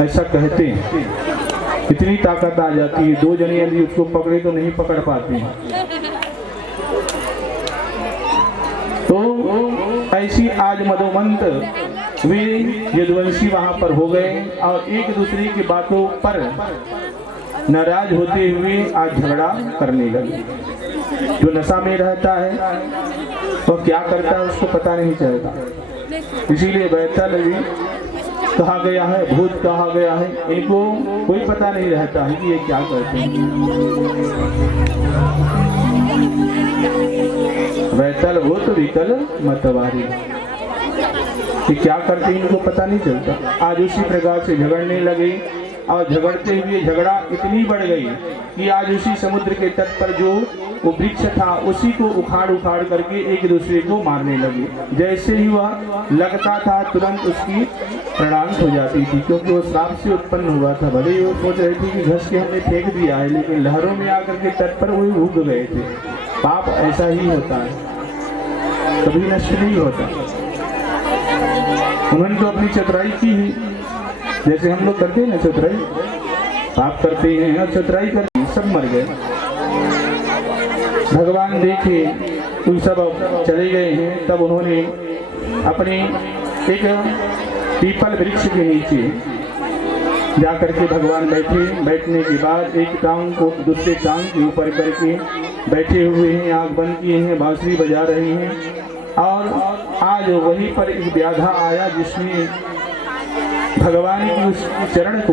ऐसा कहते हैं। इतनी ताकत आ जाती है, दो जने यदि उसको पकड़े तो नहीं पकड़ पाते हैं। तो ऐसी आज मदोमंत वे यदुवंशी वहां पर हो गए और एक दूसरे की बातों पर नाराज होते हुए आज झगड़ा करने लगे। जो नशा में रहता है तो क्या करता है उसको पता नहीं चलता, इसीलिए बैतल भी कहा गया है, भूत कहा गया है। इनको कोई पता नहीं रहता है कि ये क्या करते हैं। बैतल भूत विकल मतवारी, कि क्या करते हैं इनको पता नहीं चलता। आज उसी प्रकार से झगड़ने लगे और झगड़ते हुए झगड़ा इतनी बढ़ गई कि आज उसी समुद्र के तट पर जो वो वृक्ष था उसी को उखाड़ उखाड़ करके एक दूसरे को मारने लगे। जैसे ही वह लगता था तुरंत उसकी प्रणांत हो जाती थी, क्योंकि वो श्राप से उत्पन्न हुआ था। भले ही वो सोच रहे थे कि घस के हमने फेंक दिया है, लेकिन लहरों में आकर के तट पर वही उग गए थे। पाप ऐसा ही होता है, कभी नष्ट नहीं होता। उन्होंने तो अपनी चतुराई की ही, जैसे हम लोग करते हैं ना चतुराई, पाप करते हैं और चतुराई करते हैं, सब मर गए। भगवान देखे उन सब चले गए हैं, तब उन्होंने अपने एक पीपल वृक्ष के नीचे जाकर के भगवान बैठे। बैठने के बाद एक टांग को दूसरे टांग के ऊपर करके बैठे हुए हैं, आंख बंद किए हैं, बांसुरी बजा रहे हैं। और आज वहीं पर एक व्याधा आया जिसने भगवान की उस चरण को,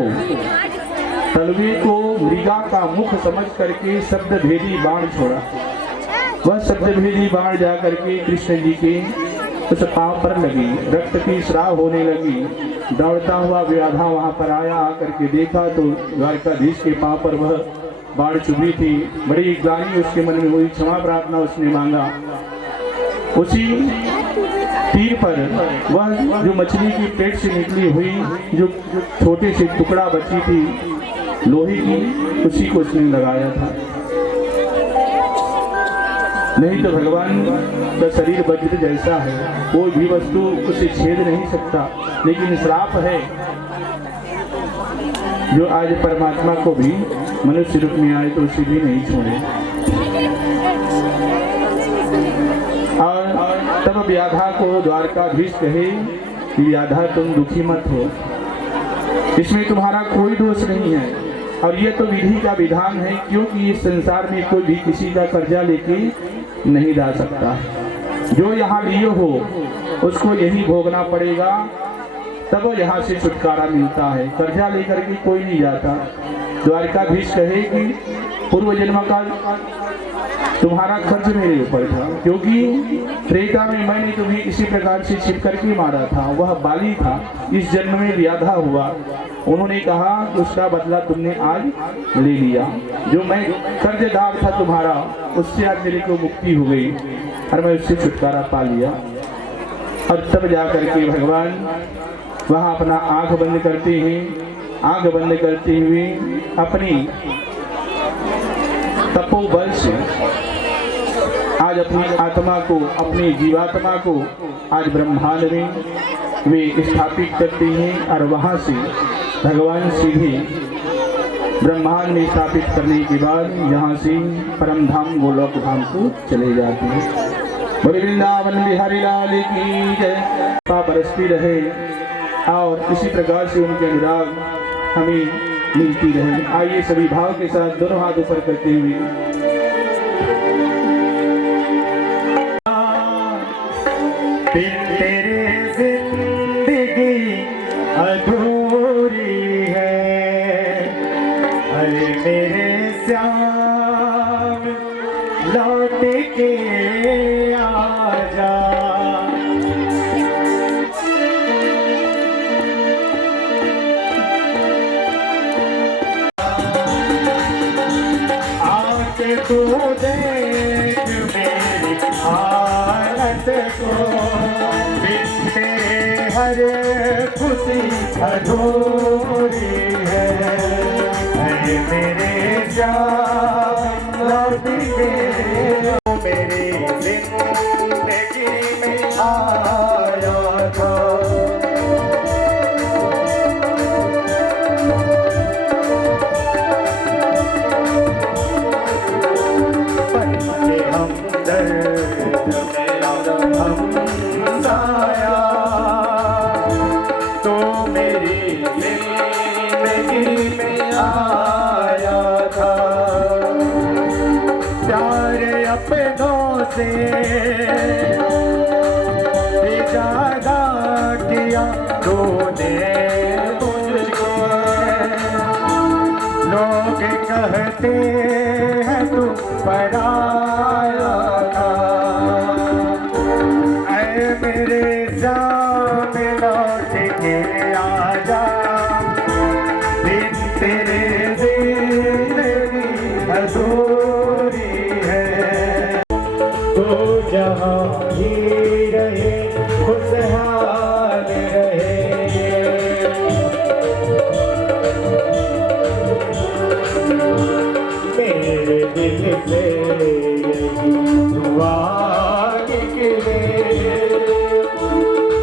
तलवे को मृगा का मुख समझ करके शब्द भेदी बाण छोड़ा। वह शब्द भेदी बाण जा करके कृष्ण जी के उस पांव पर लगी, रक्त की स्राव होने लगी। दौड़ता हुआ व्याधा वहां पर आया, आकर के देखा तो द्वारकाधीश के पांव पर वह बाण चुभी थी। बड़ी ग्लानि उसके मन में हुई, क्षमा प्रार्थना उसने मांगा। उसी तीर पर वह जो मछली की पेट से निकली हुई जो छोटे से टुकड़ा बची थी लोहे की, उसी को उसने लगाया था। नहीं तो भगवान का शरीर वज्र जैसा है, कोई भी वस्तु उसे छेद नहीं सकता। लेकिन श्राप है जो आज परमात्मा को भी मनुष्य रूप में आए तो उसे भी नहीं छोड़े। और तब व्याधा को द्वारकाधीश कहे कि व्याधा तुम दुखी मत हो, इसमें तुम्हारा कोई दोष नहीं है और ये तो विधि का विधान है, क्योंकि इस संसार में कोई भी किसी का कर्जा लेके नहीं जा सकता। जो यहाँ लिए हो उसको यही भोगना पड़ेगा, तब यहाँ से छुटकारा मिलता है। कर्जा लेकर के कोई नहीं जाता। द्वारकाधीश कहे कि पूर्व जन्म का तुम्हारा खर्च मेरे ऊपर था, क्योंकि त्रेता में मैंने तुम्हें इसी प्रकार से छिप करके मारा था, वह बाली था। इस जन्म में व्याधा हुआ। उन्होंने कहा उसका बदला तुमने आज ले लिया। जो मैं कर्जदार था तुम्हारा, उससे आज मेरे को मुक्ति हो गई और मैं उससे छुटकारा पा लिया। और तब जाकर के भगवान वहाँ अपना आंख बंद करते हैं। आंख बंद करते हुए अपनी तपोबल से आज अपनी आत्मा को, अपनी जीवात्मा को आज ब्रह्मांड में वे स्थापित करते हैं और वहाँ से भगवान सीधे ब्रह्मांड में स्थापित करने के बाद यहाँ से परम धाम गोलोक धाम को चले जाते हैं। बोले वृंदावन बिहारी लाल की जय। बरसती रहे और इसी प्रकार से उनके अनुराग हमें मिलती रहे। आइए सभी भाव के साथ दोनों हाथ ऊपर करते हुए तेरे जिंदगी अधूरी है, अरे मेरे श्याम लौट के आजा। आके तू देख मेरी हालत को, हर खुशी अधूरी है, अरे मेरे जान लौट के मेरी जिंदगी में आया था। मेरी जिंदगी में आया था। प्यार अपनों से ज्यादा किया तूने मुझको। लोग कहते हैं तू पराया था। ऐ मेरे जाम लौट के आजा, बिन तेरे जिंदगी अधूरी है। तू जहाँ भी रहे खुशहाल रहे। मेरे दिल से यही दुआ निकले,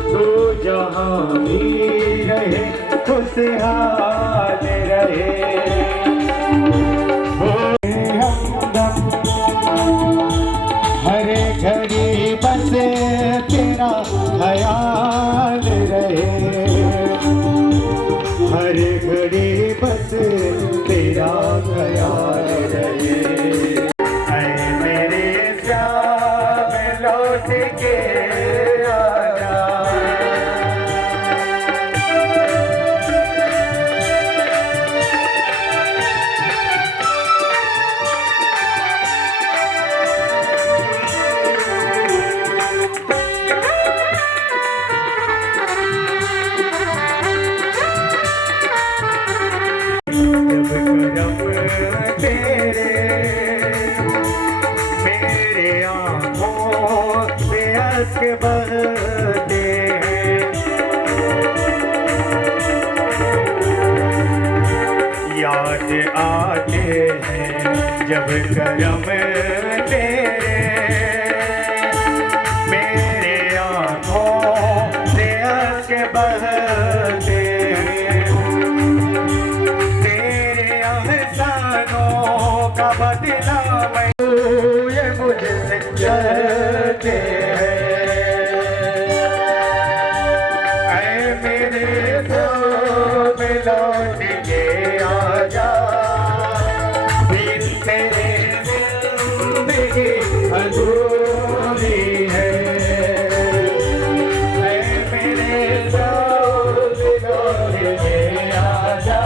तू जहाँ भी रहे खुशहाल रहे। हर घड़ी बस तेरा ख्याल रहे। हर घड़ी बस तेरा ख्याल रहे। ऐ मेरे श्याम लौट के आजा। तेरे मेरे आँखों से अश्क बहते हैं। याद आते हैं जब करम तेरे। मेरे आँखों से अश्क बहते हैं। का बदला मैं ये मुझसे कहते हैं। ऐ मेरे जाम लौट के आजा, बिन तेरे जिंदगी अधूरी है। ऐ मेरे जाम लौट के आजा,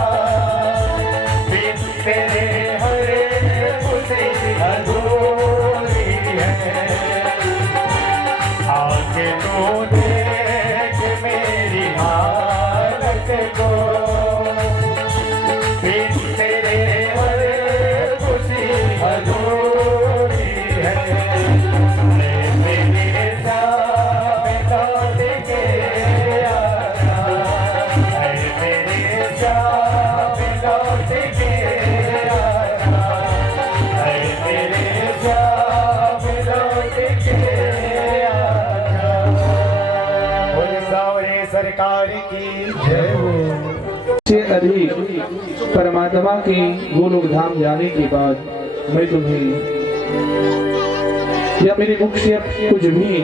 बिन तेरे अधूरी है। आके तू देख मेरी हालत को, बिन तेरे हर खुशी अधूरी है। मेरे जाम लौट के आजा, मेरे जाम लौट के आजा। सरकार की जय हो। से अधिक परमात्मा के गोलोक धाम जाने के बाद मैं तुम्हें या मेरे मुख से कुछ भी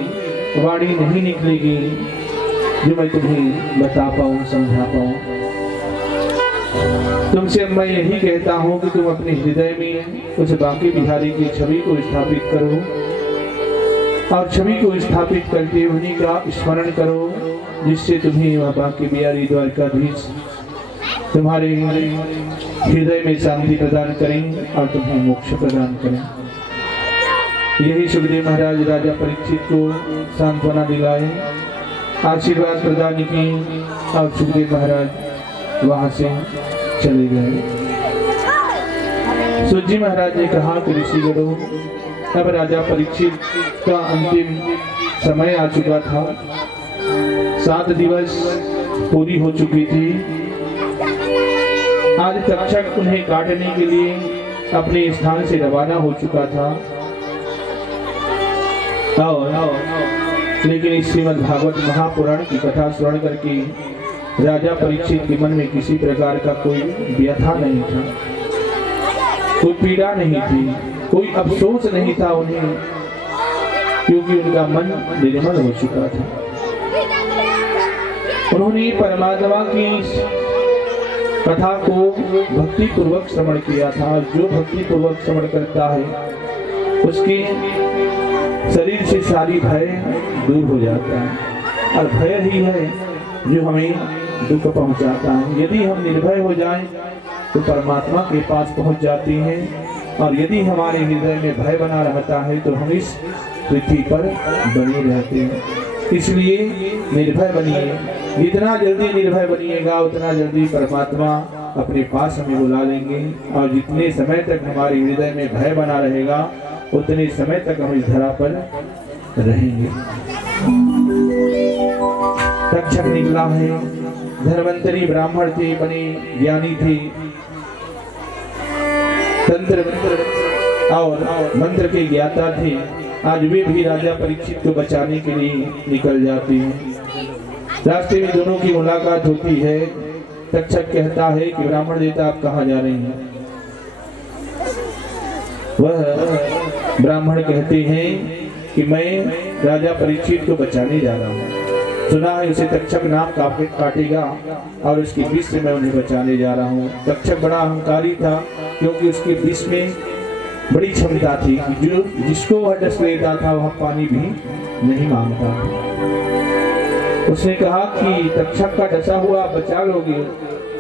वाणी नहीं निकलेगी जो मैं तुम्हें बता पाऊं, समझा पाऊं। तुमसे मैं यही कहता हूं कि तुम अपने हृदय में उस बांके बिहारी की छवि को स्थापित करो और छवि को स्थापित करके उन्हीं का स्मरण करो, जिससे तुम्हें वह बांके बिहारी द्वारकाधीश तुम्हारे हृदय में शांति प्रदान करें और तुम्हें मोक्ष प्रदान करें। यही सुखदेव महाराज राजा परीक्षित को सांत्वना दिलाए, आशीर्वाद प्रदान की और सुखदेव महाराज वहां से चले गए। सूजी महाराज ने कहा कि ऋषिगणों, अब राजा परीक्षित का अंतिम समय आ चुका था। 7 दिवस पूरी हो चुकी थी। आज तक्षक उन्हें काटने के लिए अपने स्थान से रवाना हो चुका था। लेकिन इस श्रीमद् भागवत महापुराण की कथा श्रवण करके राजा परीक्षित के मन में किसी प्रकार का कोई व्यथा नहीं था, कोई पीड़ा नहीं थी, कोई अफसोस नहीं था उन्हें, क्योंकि उनका मन निर्मल हो चुका था। उन्होंने परमात्मा की कथा को भक्ति पूर्वक श्रवण किया था। जो भक्ति पूर्वक श्रवण करता है उसके शरीर से सारी भय दूर हो जाता है, और भय ही है जो हमें दुख पहुंचाता है। यदि हम निर्भय हो जाएं तो परमात्मा के पास पहुंच जाते हैं, और यदि हमारे हृदय में भय बना रहता है तो हम इस पृथ्वी पर बने रहते हैं। इसलिए निर्भय बनिए, जितना जल्दी निर्भय बनिएगा उतना जल्दी परमात्मा अपने पास हमें बुला लेंगे, और जितने समय तक हमारे हृदय में भय बना रहेगा उतने समय तक हम इस धरा पर रहेंगे। तक्षक निकला है, धन्वंतरी ब्राह्मण थे, बने ज्ञानी थे, तंत्र और मंत्र के ज्ञाता थे। आज वे भी राजा परीक्षित को बचाने के लिए निकल जाते हैं। रास्ते में दोनों की मुलाकात होती है। तक्षक कहता है कि ब्राह्मण देवता आप कहाँ जा रहे हैं? वह ब्राह्मण कहते हैं कि मैं राजा परीक्षित को बचाने जा रहा हूँ। सुना है उसे तक्षक नाम काटेगा और उसके विष से मैं उन्हें बचाने जा रहा हूँ। तक्षक बड़ा अहंकारी था, क्योंकि उसके विष में बड़ी क्षमता थी कि जो जिसको वह डस लेता था वह पानी भी नहीं मांगता। उसने कहा कि तक्षक का डसा हुआ बचा लोगे?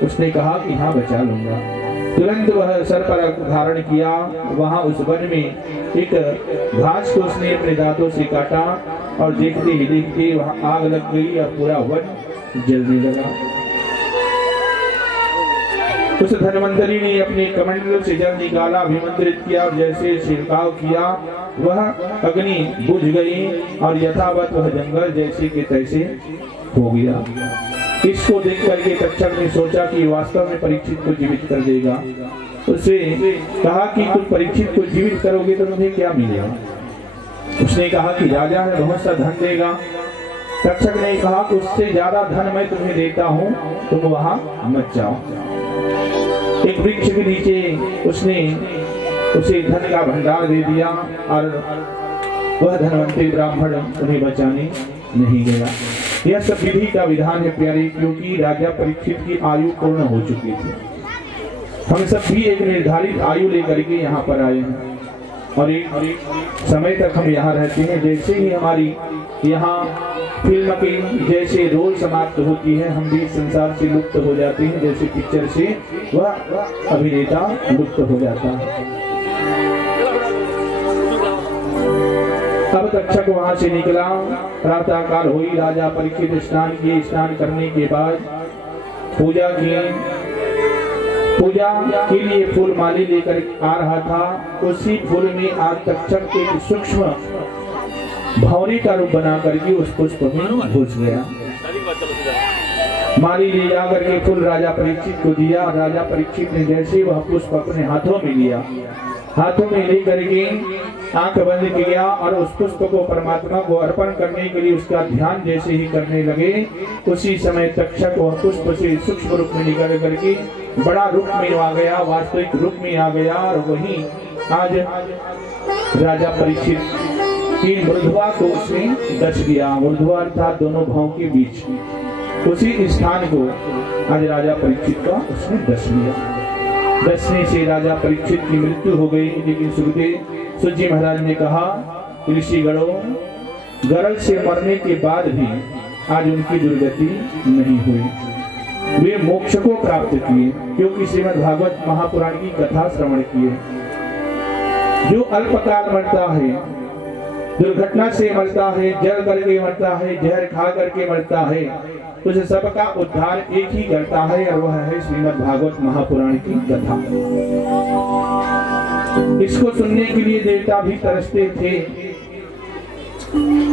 उसने कहा कि हाँ बचा लूंगा। तुरंत वह सर पर धारण किया। वहां उस वन में एक घास को उसने अपने दांतों से काटा, और देखते ही देखते वहां आग लग गई और पूरा वन जलने लगा। उस धन्वंतरी ने अपने कमंडल से जल निकाला, अभिमंत्रित किया और जैसे छिड़काव किया वह अग्नि बुझ गई, और यथावत वह जंगल जैसे के तैसे हो गया। इसको देख करके तक्षक ने सोचा कि वास्तव में परीक्षित को जीवित कर देगा। उससे कहा कि तुम परीक्षित को जीवित करोगे तो तुम्हें क्या मिलेगा? उसने कहा कि राजा है बहुत सा धन देगा। तक्षक ने कहा कि उससे ज्यादा धन मैं तुम्हें देता हूँ, तुम वहां मत जाओ। एक वृक्ष के नीचे उसने उसे धन का भंडार दे दिया, और वह धनवंती ब्राह्मण उन्हें बचाने नहीं गया। यह सब विधि का विधान है प्यारे, क्योंकि राजा परीक्षित की आयु पूर्ण हो चुकी थी। हम सब भी एक निर्धारित आयु लेकर के यहाँ पर आए हैं, और एक समय तक हम यहाँ रहते हैं। जैसे ही हमारी यहाँ फिल्म की जैसे रोल समाप्त होती है, हम भी संसार से लुप्त हो जाते हैं, जैसे पिक्चर से वह अभिनेता लुप्त हो जाता है। अब तक्षक वहां से निकला, प्रातः काल हुई, राजा परीक्षित स्नान किए। स्नान करने के बाद पूजा की। पूजा के लिए फूल माली लेकर आ रहा था। उसी फूल में आज तक्षक एक सूक्ष्म भौरी का रूप बना करके उस पुष्प में घुस गया। माली ले जाकर के फूल राजा परीक्षित को दिया। राजा परीक्षित ने जैसे वह पुष्प अपने हाथों में लिया, हाथों में लेकर के आंख बंद किया, और उस पुष्प को परमात्मा को अर्पण करने के लिए उसका ध्यान जैसे ही करने लगे, उसी समय तक्षक वह पुष्प से सूक्ष्म रूप में निकल करके बड़ा रूप में आ गया, वास्तविक रूप में आ गया। और वही आज राजा परीक्षित की मूर्धवा को उसने दस दिया। मूर्धवा अर्थात दोनों भावों के बीच, उसी स्थान को आज राजा परीक्षित का उसने दस लिया। दसने से राजा परीक्षित की मृत्यु हो गई। लेकिन सूत जी महाराज ने कहा, ऋषिगणों, गरल से मरने के बाद भी आज उनकी दुर्गति नहीं हुई। वे मोक्ष को प्राप्त किए, क्योंकि श्रीमद् भागवत महापुराण की कथा श्रवण किए। जो अल्पकाल मरता है, दुर्घटना से मरता है, जल करके मरता है, जहर खा करके मरता है, उस सबका उद्धार एक ही करता है, और वह है श्रीमद् भागवत महापुराण की कथा। इसको सुनने के लिए देवता भी तरसते थे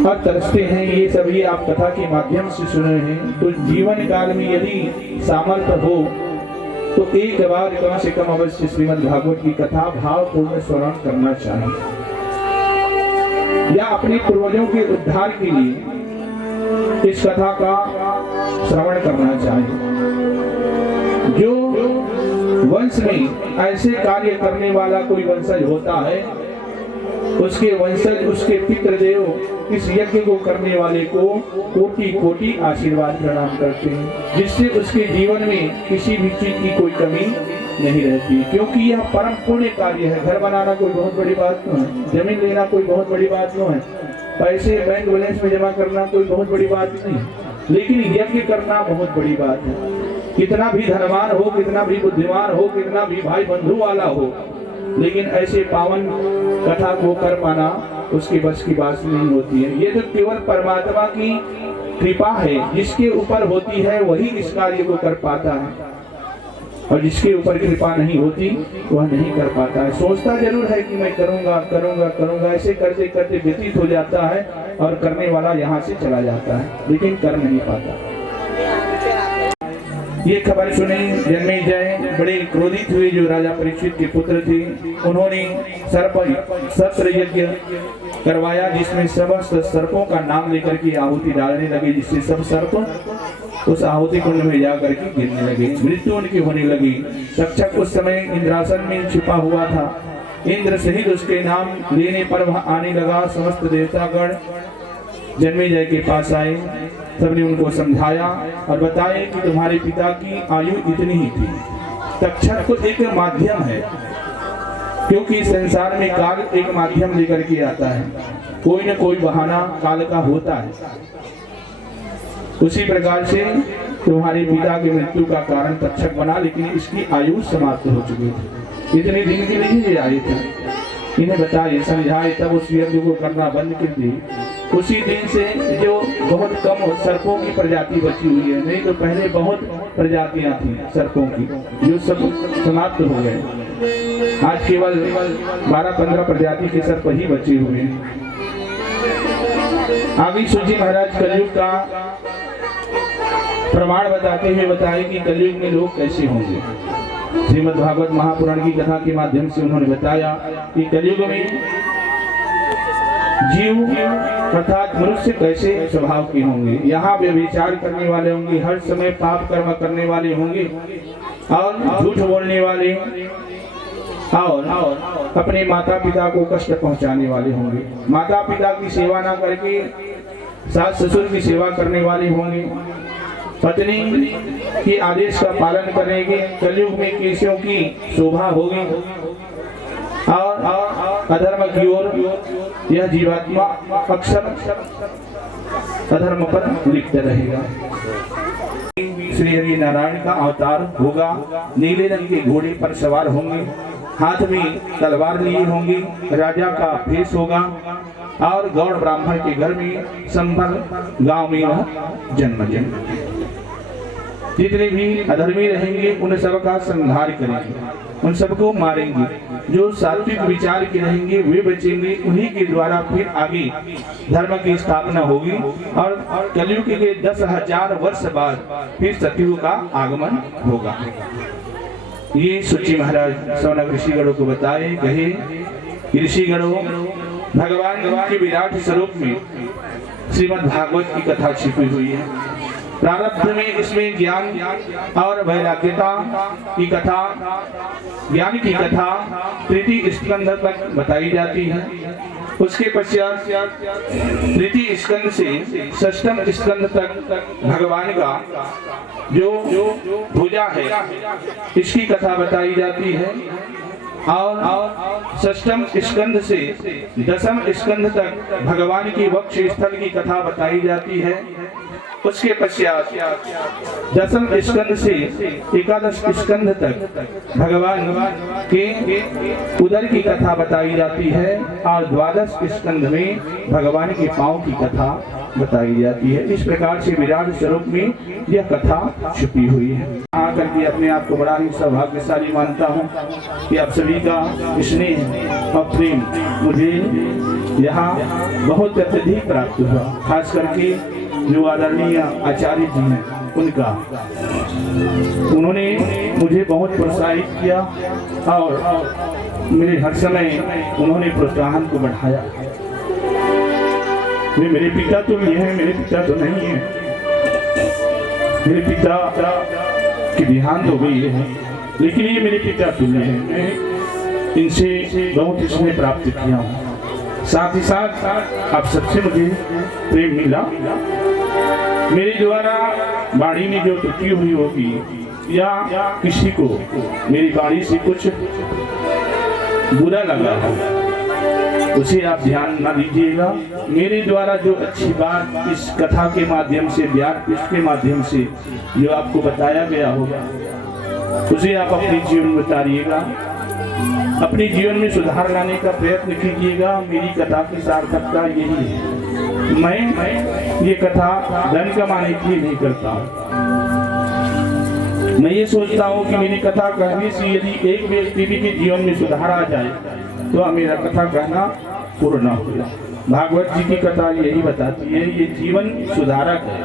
और तरसते हैं। ये सभी आप कथा के माध्यम से सुने हैं। तो जीवन काल में यदि सामर्थ्य हो तो एक बार कम से कम अवश्य श्रीमद् भागवत की कथा भावपूर्ण श्रवण करना चाहिए, या अपने पूर्वजों के उद्धार के लिए इस कथा का श्रवण करना चाहिए। जो वंश में ऐसे कार्य करने वाला कोई वंशज होता है उसके वंशज, उसके पितृदेव इस यज्ञ को करने वाले को कोटि कोटि आशीर्वाद प्रदान करते हैं, जिससे उसके जीवन में किसी भी चीज की कोई कमी नहीं रहती, क्योंकि यह परम पुण्य कार्य है। घर बनाना कोई बहुत बड़ी बात क्यों है, जमीन लेना कोई बहुत बड़ी बात क्यों है, पैसे बैंक बैलेंस में जमा करना कोई बहुत बड़ी बात नहीं, लेकिन यज्ञ करना बहुत बड़ी बात है। कितना भी धनवान हो, कितना भी बुद्धिमान हो, कितना भी भाई बंधु वाला हो, लेकिन ऐसे पावन कथा को कर पाना उसकी बस की बात नहीं होती है। ये तो केवल परमात्मा की कृपा है, जिसके ऊपर होती है वही इस कार्य को कर पाता है, और जिसके ऊपर कृपा नहीं होती वह नहीं कर पाता है। सोचता जरूर है कि मैं करूंगा करूंगा करूंगा, ऐसे करते करते व्यतीत हो जाता है और करने वाला यहाँ से चला जाता है, लेकिन कर नहीं पाता। ये खबर सुनी जन्मेजय बड़े क्रोधित हुए, जो राजा परीक्षित के पुत्र थे। उन्होंने सत्र यज्ञ करवाया, जिसमें समस्त सर्पों का नाम लेकर के आहुति डालने लगे, जिससे सब सर्प उस आहुति कुंड में जाकर के गिरने लगे, मृत्यु उनकी होने लगी। तक्षक उस समय इंद्रासन में छिपा हुआ था। इंद्र सहित उसके नाम लेने पर वह आने लगा। समस्त देवतागण जन्मेजय के पास आए, सबने उनको समझाया और बताया कि तुम्हारे पिता की आयु इतनी ही थी। तक्षक तो एक माध्यम है, क्योंकि संसार में काल एक माध्यम लेकर के आता है, कोई न कोई बहाना काल का होता है। उसी प्रकार से तुम्हारे पिता की मृत्यु का कारण तक्षक बना, लेकिन इसकी आयु समाप्त हो चुकी थी। इतने दिन के लिए ये आए थे, इन्हें बताए समझाए, तब उस यज्ञ को करना बंद कर दी। उसी दिन से जो बहुत कम सर्पों की प्रजाति बची हुई है, नहीं तो पहले बहुत प्रजातियां थी सर्पों की, जो सब समाप्त हो गए। आज केवल 12-15 प्रजाति के सर्प ही बचे हुए हैं। आगे सूची महाराज कलयुग का प्रमाण बताते हुए बताए कि कलयुग में लोग कैसे होंगे। श्रीमद् भागवत महापुराण की कथा के माध्यम से उन्होंने बताया कि कलयुग में जीव अर्थात मनुष्य कैसे स्वभाव के होंगे। यहाँ वे विचार करने वाले होंगे, हर समय पाप कर्म करने वाले होंगे, और झूठ बोलने वाले, और अपने माता पिता को कष्ट पहुंचाने वाले होंगे। माता पिता की सेवा ना करके सास ससुर की सेवा करने वाले होंगे। पत्नी के आदेश का पालन करेंगे। कलयुग में केशियों की शोभा होगी, और अधर्म की ओर यह जीवात्मा अक्सर अधर्म पर लिखते रहेगा। श्री हरि नारायण का अवतार होगा, नीले रंग के घोड़े पर सवार होंगे, हाथ में तलवार लिए होंगे, राजा का भेष होगा, और गौड़ ब्राह्मण के घर में संभल गांव में वह जन्म लेंगे। जितने भी अधर्मी रहेंगे उन सब का संहार करेंगे, उन सबको मारेंगे। जो सात्विक विचार के रहेंगे वे बचेंगे, उन्हीं के द्वारा फिर आगे धर्म की स्थापना होगी, और कलयुग के 10,000 वर्ष बाद फिर सतयुग का आगमन होगा। ये सूची महाराज सौनक ऋषिगणों को बताए। कहे ऋषिगणों, भगवान के विराट स्वरूप में श्रीमद् भागवत की कथा छिपी हुई है। प्रारब्ध में इसमें ज्ञान और वैराग्यता की कथा, ज्ञान की कथा तृतीय स्कंध तक बताई जाती है। उसके पश्चात तृतीय स्कंध से षष्ठम स्कंध तक भगवान का जो भुजा है इसकी कथा बताई जाती है, और षष्ठम स्कंध से दसम स्कंध तक भगवान की वक्ष स्थल की कथा बताई जाती है। उसके पश्चात दसम स्कंद से एकादश स्कंद तक भगवान के उदर की कथा बताई जाती है, और द्वादश स्कंद में भगवान के पांव की कथा बताई जाती है। इस प्रकार से विराट स्वरूप में यह कथा छुपी हुई है। आकर के अपने आप को बड़ा ही सौभाग्यशाली मानता हूँ कि आप सभी का स्नेह और प्रेम मुझे यहाँ बहुत अत्यधिक प्राप्त हुआ। खास करके जो आदरणीय आचार्य जी हैं उनका, उन्होंने मुझे बहुत प्रोत्साहित किया, और मेरे हर समय उन्होंने प्रोत्साहन को बढ़ाया। वे मेरे पिता तो ये हैं, मेरे पिता तो नहीं है। मेरे पिता की ध्यान तो गई है, लेकिन ये मेरे पिता तुल्य हैं। मैं इनसे बहुत स्नेह प्राप्त किया हूँ। साथ ही साथ आप सबसे मुझे प्रेम मिला। मेरे द्वारा वाणी में जो त्रुटि हुई होगी या किसी को मेरी वाणी से कुछ बुरा लगा हो, उसे आप ध्यान न दीजिएगा। मेरे द्वारा जो अच्छी बात इस कथा के माध्यम से, व्यास पृष्ठ के माध्यम से जो आपको बताया गया होगा, उसे आप अपने जीवन में उतारिएगा, अपने जीवन में सुधार लाने का प्रयत्न कीजिएगा। मेरी कथा की सार्थकता यही है। मैं ये कथा धन कमाने के लिए नहीं करता हूँ। मैं ये सोचता हूँ कि मेरी कथा कहने से यदि एक व्यक्ति के जीवन में सुधार आ जाए तो मेरा कथा कहना पूर्ण होगा। भागवत जी की कथा यही बताती है, ये जीवन सुधारक है।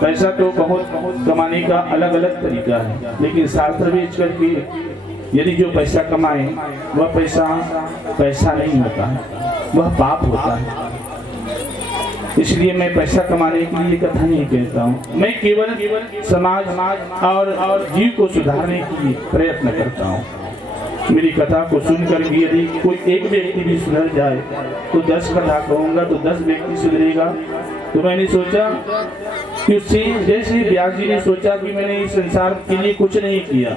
पैसा तो बहुत कमाने का अलग अलग तरीका है, लेकिन शास्त्र बेच करके यदि जो पैसा कमाए वह पैसा नहीं होता है, वह पाप होता है। इसलिए मैं पैसा कमाने के लिए कथा नहीं कहता हूँ। मैं केवल समाज और जीव को सुधारने की प्रयत्न करता हूँ। मेरी कथा को सुनकर यदि कोई एक व्यक्ति भी सुधर जाए तो 10 कथा कहूँगा तो 10 व्यक्ति सुधरेगा। तो मैंने सोचा कि उससे जैसे व्यास जी ने सोचा कि मैंने इस संसार के लिए कुछ नहीं किया,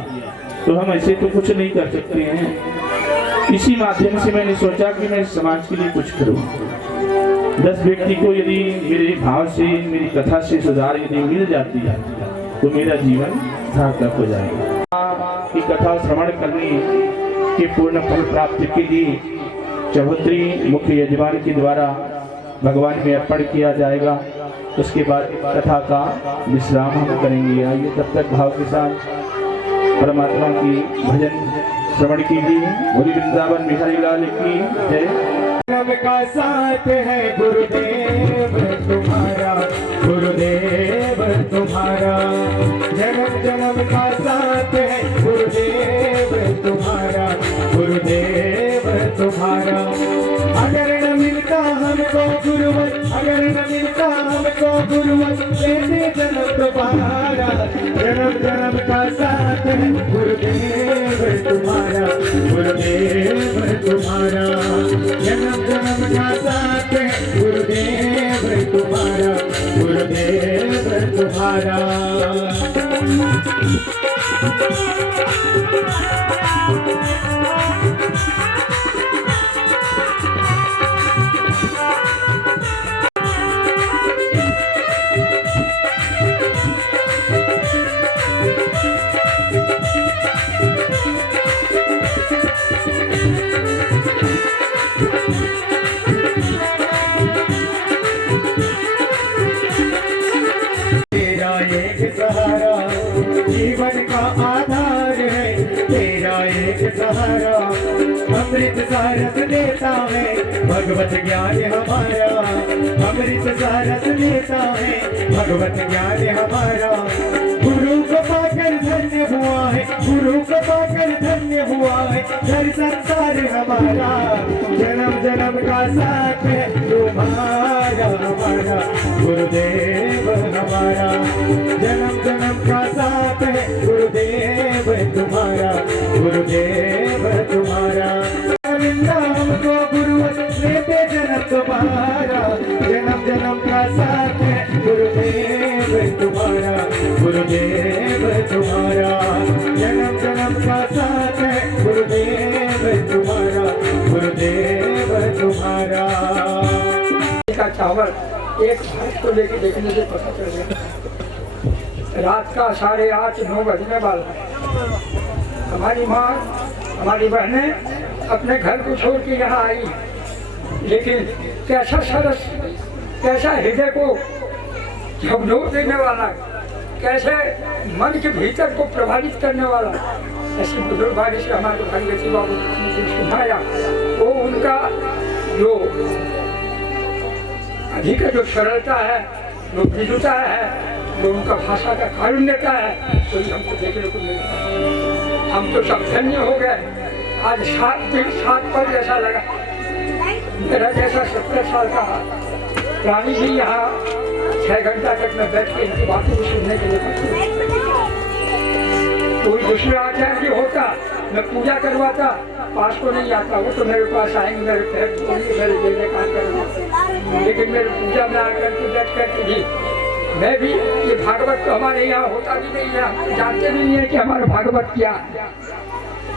तो हम ऐसे तो कुछ नहीं कर सकते हैं। इसी माध्यम से मैंने सोचा कि मैं समाज के लिए कुछ करूं। 10 व्यक्ति को यदि मेरे भाव से, मेरी कथा से सुधार यदि मिल जाती है तो मेरा जीवन सार्थक हो जाएगा। की कथा श्रवण करने के पूर्ण फल प्राप्ति के लिए चौहत्तरी मुख्य यजमान के द्वारा भगवान में अर्पण किया जाएगा। उसके बाद कथा का विश्राम हम करेंगे। आइए तब तक भाव के साथ परमात्मा की भजन श्रवण कीजिए। बोली वृंदावन बिहारी लाल की जय। जन्म का साथ है गुरुदेव तुम्हारा, गुरुदेव तुम्हारा। जन्म जन्म का साथ है गुरुदेव तुम्हारा, गुरुदेव तुम्हारा। अगर न मिलता हमको गुरुवर, अगर न मिलता हमको गुरुवर, लेते जन्म तुम्हारा। जन्म जन्म का साथ है गुरुदेव तुम्हारा, गुरुदेव तुम्हारा। जन्म जन्म का साथ है गुरुदेव तुम्हारा, गुरुदेव तुम्हारा। जीवन का आधार है तेरा एक सहारा। अमृत सारस देता है भगवत ज्ञान हमारा, अमृत सारस देता है भगवत ज्ञान हमारा। गुरु को पाकर धन्य हुआ है, गुरु को पाकर धन्य हुआ है हर संसार हमारा। जन्म जन्म का साथ है तुम्हारा हमारा, गुरुदेव हमारा। जन्म जन्म का साथ है गुरुदेव तुम्हारा, गुरुदेव तुम्हारा। हमको गुरु लेते जन्म तुम्हारा। जन्म जन्म का साथ है गुरुदेव तुम्हारा, गुरुदेव तुम्हारा। जन्म जन्म का साथ है गुरुदेव तुम्हारा, गुरुदेव तुम्हारा। का चावल एक भात को लेके देखने से पता चल गया। रात का 8:30-9 बजने वाला है। हमारी माँ, हमारी बहनें अपने घर को छोड़ के यहाँ आई, लेकिन कैसा सरस, कैसा हृदय को झकझोर देने वाला, कैसे मन के भीतर को प्रभावित करने वाला ऐसी बुजुर्गवाणी से हमारे भागवती बाबू ने सुनाया। वो उनका जो अधिक जो सरलता है, जो विद्युता है, जो उनका भाषा का कारुण्यता है, वही हमको देखने को मिलता। हम तो सब धन्य हो गए। आज 7 पल जैसा लगा। मेरा जैसा 70 साल का प्राणी भी यहाँ 6 घंटा तक मैं बैठ के इनकी बातों को सुनने के लिए कोई दूसरा आचार्य होता मैं पूजा करवाता, पास को नहीं आता, वो तो मेरे पास आएंगे, मेरे पैर छोड़ेंगे, मेरे जय जयकार करेंगे, लेकिन मेरी पूजा में आकर के डट करके भी मैं भी ये भागवत तो हमारे यहाँ होता भी नहीं है, हम जानते भी नहीं है कि हमारा भागवत क्या है,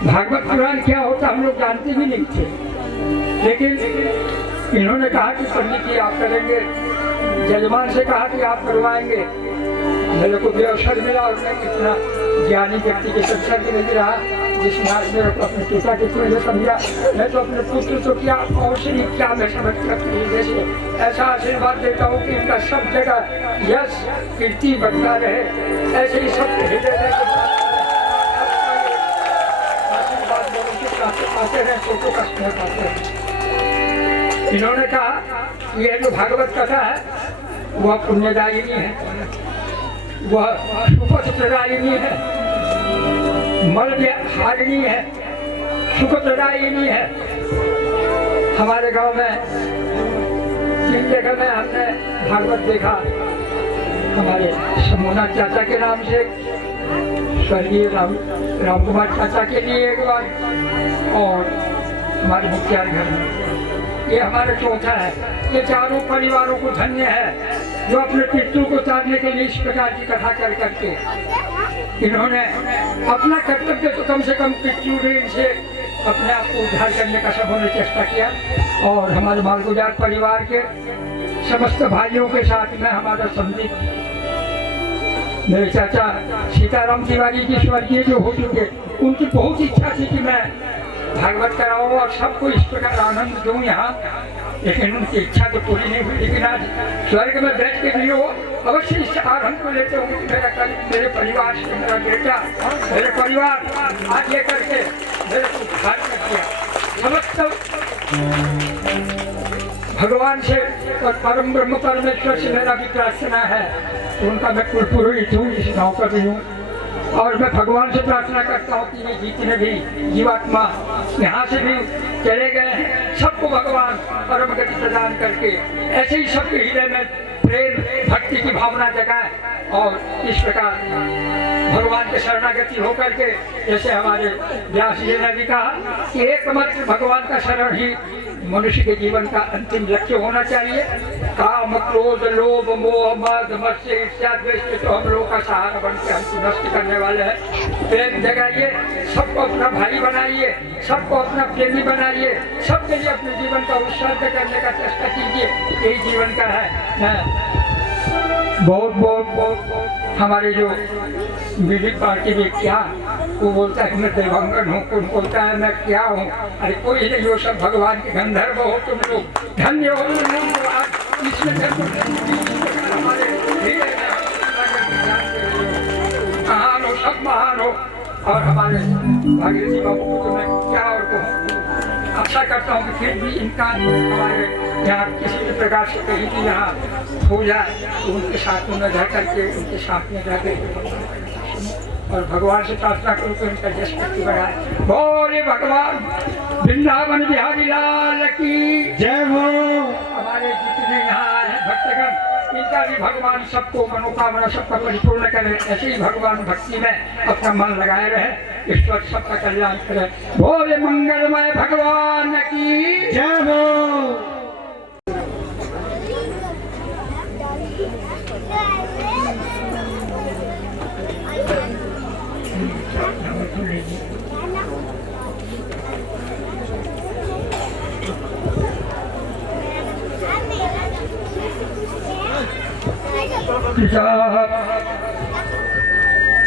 भागवत पुराण क्या होता हम लोग जानते भी नहीं थे। लेकिन इन्होंने कहा कि पंडित जी आप करेंगे, जजमान से कहा कि आप करवाएंगे, मेरे को भी अवसर मिला और मैं कितना ज्ञानी व्यक्ति के सत्संग नहीं रहा जिसने आज मेरे को अपने पिता की तरह समझा, मैं तो अपने पुत्र तो क्या और से क्या मैं समझ करती जैसे ऐसा आशीर्वाद देता हूँ कि इनका सब जगह यश कीर्ति बढ़ता रहे, ऐसे ही सब हृदय आशीर्वाद पाते रहे, छोटों का स्नेह पाते रहे। इन्होंने कहा ये जो भागवत कथा है वह पुण्यदायिनी है, वह सुखप्रदायिनी है, मल हारिणी है, सुखप्रदायिनी है। हमारे गांव में 3 जगह में हमने भागवत देखा, हमारे समोना चाचा के नाम से, स्वर्गीय राम कुमार चाचा के लिए एक बार, और हमारे मुखिया घर में, ये हमारा चौथा है। ये चारों परिवारों को धन्य है जो अपने पितरों को तारने के लिए इस प्रकार की कथा कर करके इन्होंने अपना कर्तव्य तो कम से कम पितरों ने इनसे अपने आप को उद्धार करने का सबों ने चेष्टा किया। और हमारे मालगुजार परिवार के समस्त भाइयों के साथ में हमारा संदीप, मेरे चाचा सीताराम तिवारी जी स्वर्गीय जो हो चुके, उनकी बहुत इच्छा थी कि मैं भागवत कराऊं और सबको इस प्रकार आनंद दूं यहाँ, लेकिन उनकी इच्छा तो पूरी नहीं हुई। लेकिन आज स्वर्ग में बैठ के भी वो अवश्य इस आनंद को लेते होंगे कि मेरा कल मेरे परिवार से मेरा बेटा, मेरे परिवार आज ये करके मेरे को उद्धार कर दिया। समस्त भगवान से और परम ब्रह्म परमेश्वर से मेरा भी प्रार्थना है, तो उनका मैं कुल पुरोहित हूँ, इस गाँव का भी हूँ, और मैं भगवान से प्रार्थना करता हूँ कि ये जितने भी जीवात्मा यहाँ से भी चले गए हैं सबको भगवान परम गति प्रदान करके ऐसे ही सबके हृदय में प्रेम भक्ति की भावना जगाए, और इस प्रकार भगवान के शरणागति होकर के, जैसे हमारे व्यास जी ने भी कहा कि एकमात्र भगवान का शरण ही मनुष्य के जीवन का अंतिम लक्ष्य होना चाहिए। काम क्रोध लोभ मोह मद मत्स्य ईर्ष्या द्वेष के तो हम लोगों का सहारा बन के हमको नष्ट करने वाले हैं। प्रेम जगाइए, सबको अपना भाई बनाइए, सबको अपना प्रेमी बनाइए, सबके लिए अपने जीवन का उत्सर्ग करने का चेष्टा कीजिए, यही जीवन का है। बहुत बहुत बहुत हमारे जो बीजेपी पार्टी में क्या वो बोलता है मैं देवांगन हूँ, कौन बोलता है मैं क्या हूँ, अरे कोई नहीं, वो सब भगवान के गंधर्व हो, तुम लोग धन्य हो, इसमें हमारे महान हो, सब महान हो, और हमारे भागीरथी बाबू को तो मैं क्या और कहूँ, आशा करता हूँ कि फिर भी इनका हमारे यहाँ किसी भी प्रकार से कहीं भी यहाँ हो जाए तो उनके साथ में रह करके उनके साथ में रह करके और भगवान से प्रार्थना करूँ तो इनका यश शक्ति बढ़ाए। बोले भगवान वृंदावन बिहारी लाल की जय हो। हमारे जितने यहाँ हैं भक्तगण, इनका भी भगवान सबको मनोकामना सबका परिपूर्ण करे, ऐसे ही भगवान भक्ति में अपना मन लगाए रहे, ईश्वर सबका कल्याण करे। बोले मंगलमय भगवान की जय हो।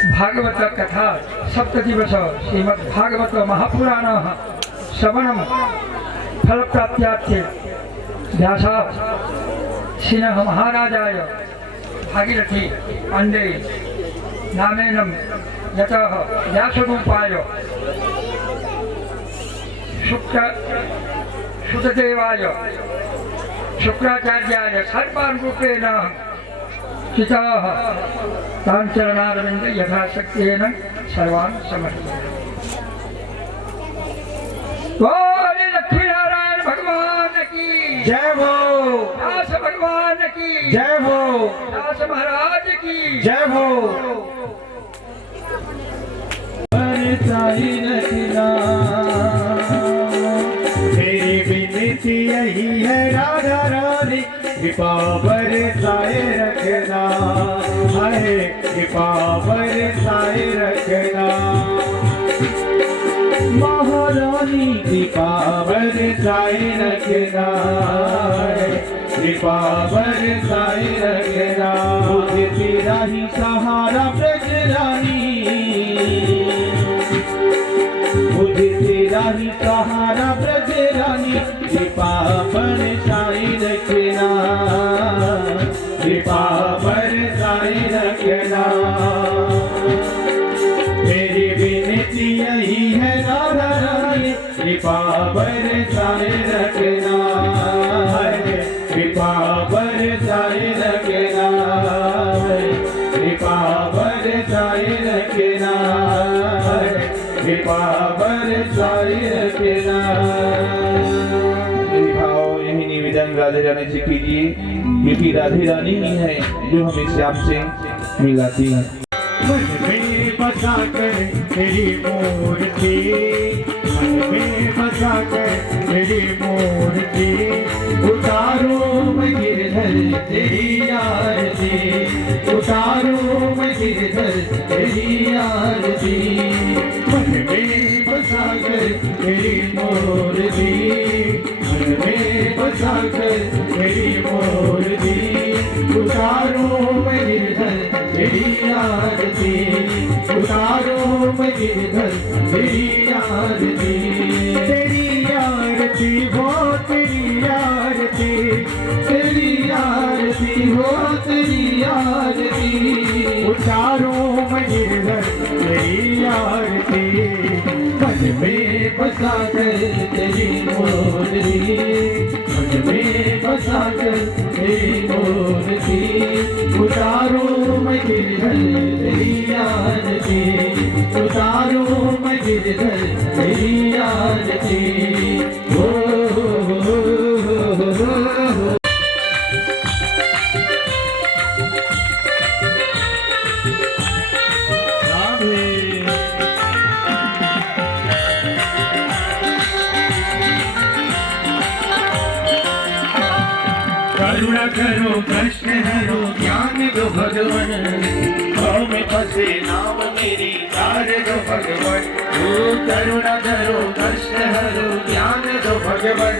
भागवत कथा सप्तदिवस श्रीमद् भागवत महापुराण श्रवणम फल प्राप्त्यार्थे व्यासाः श्रीनः महाराजाय भागीरथी पांडे नामेन यतः व्यासरूपाय शुकदेवाय शुक्राचार्याय सर्वान् रूपेण पिताः तान् चरणारविन्द यथाशक्तेन सर्वान् समर्पयामि। बोले लक्ष्मीनारायण भगवान की जय हो। व्यास भगवान की जय हो। व्यास महाराज की जय हो। चाहिए कृपा बरसाए रखना, हाय कृपा बरसाए रखना। महारानी कृपा बरसाए रखना, कृपा बरसाए रखना। मुझे तेरा ही सहारा ब्रजरानी, मुझे तेरा ही सहारा ब्रजरानी। कृपा बरसाए रखना, कृपा बरसाए रखना। मेरी विनती यही है राधा रानी, कृपा बरसाए रखना, कृपा बरसाए रखना, कृपा बरसाए रखना, कृपा बरसाए रखना। भाव यही निवेदन राधे रानी से कीजिए, क्योंकि राधे रानी ही है जो हमें श्याम से मिलाती है। मन में बसा कर तेरी मूर्ति, मन में बसा कर तेरी मूर्ति। उतारो मैं गिरधर तेरी आरती, उतारो मैं गिरधर तेरी आरती। मन में बसा कर तेरी मूर्ति, मन में बसा कर तेरी मूर्ति। उतारो मैं गिरधर तेरी आरती, उतारो मैं गिरधर तेरी आरती। तेरी आरती हो तेरी आरती, तेरी आरती हो तेरी आरती। उतारो मैं गिरधर तेरी आरती। मन में बसा कर तेरी मूर्ति, मन में बसा कर तेरी मूर्ति। उतारो मैं गिरधर तेरी आरती, उतारो मैं गिरधर तेरी आरती। ओ करुणा करो कष्ट हरो ज्ञान दो भगवन, भाव में फंसे नाम मेरी तार दो भगवन। ओ करुणा करो कष्ट हरो ज्ञान दो भगवन,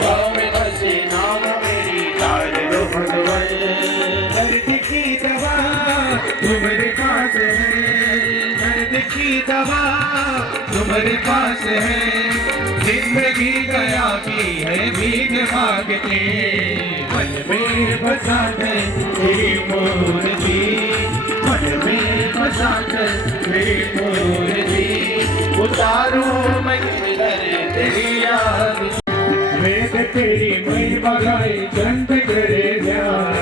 भाव में फंसे नाम मेरी तार दो भगवन। दर्द की दवा तुम्हारे पास है, दर्द की दवा तुम्हारे पास है। जिंदगी गया की है भीख मांगते, मन में बसा कर तेरी मूर्ति, मन में बसा कर तेरी मूर्ति। उतारो मैं गिरधर तेरी आरती। वेद तेरी महिमा गाए चंद करे ध्यान,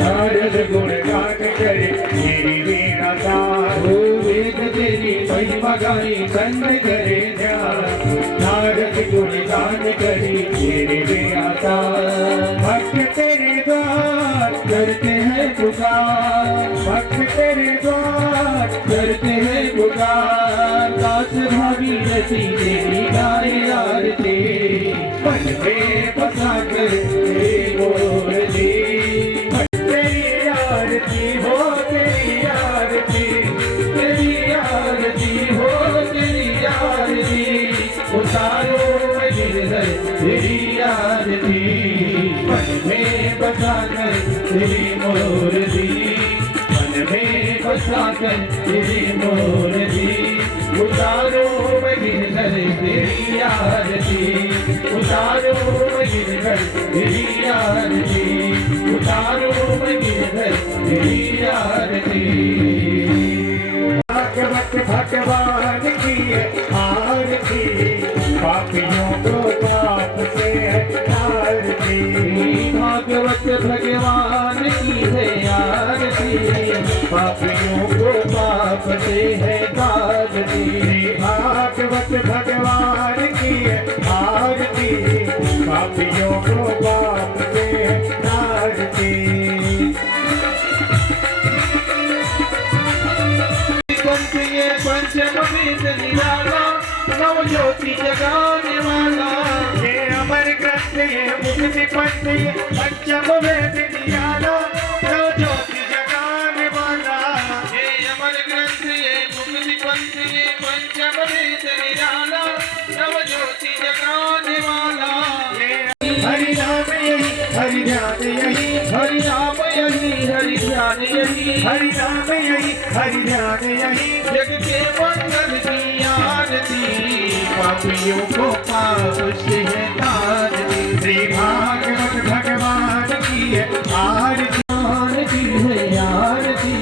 नारद गुण गान करे तेरी वीणा तार। वेद तेरी महिमा गाए चंद करे ध्यान, नारद गुण गान करे तेरी वीणा तार। भक्त तेरे द्वार करते हैं पुकार, भक्त तेरे द्वार करते हैं पुकार। दास भावी रति तेरी गाए आरती, मन में बसा कर तेरी मूर्ति। तेरी आरती हो तेरी आरती, तेरी आरती हो तेरी आरती। उतारो मैं गिरधर तेरी आरती, मन में बसा कर तेरी मूर्ति, मन में बसा कर तेरी मूर्ति। उतारो मैं गिरधर तेरी आरती, उतारो मैं गिरधर तेरी आरती, उतारो मैं गिरधर तेरी आरती। भगवत भगवान की आरती, पापियों को पाप से आरती। भागवत भगवान की है आरती, पापियों को पाप से है आरती। भागवत भगवान की आरती, पापियों को पाप से है आरती। पंचम वेद निराला, नव ज्योति जगाने वाला, ये अमर ग्रंथ ग्रंथ ये मुक्ति पंथ ये पंचम वेद निराला नव ज्योति जगाने वाला ये अमर ग्रंथ ये मुक्ति पंथ ये पंचम वेद निराला नव ज्योति जगाने वाला हरि नाम यही हरि ध्यान यही हरि नाम यही हरि ध्यान यही हरि नाम यही हरि ध्यान यही जग के मंगल की आरती पापियों को पाप से तार दी श्री भागवत भगवान की है आरती है आरती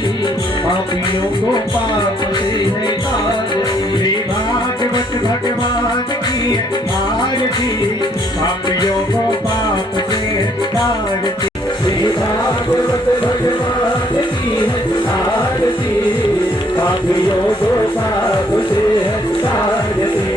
पापियों को पाप से है तार दी श्री भागवत भगवान की है आरती पापियों को पाप से है तार दी श्री भागवत भगवान की है आरती पापियों को पाप से है तार दी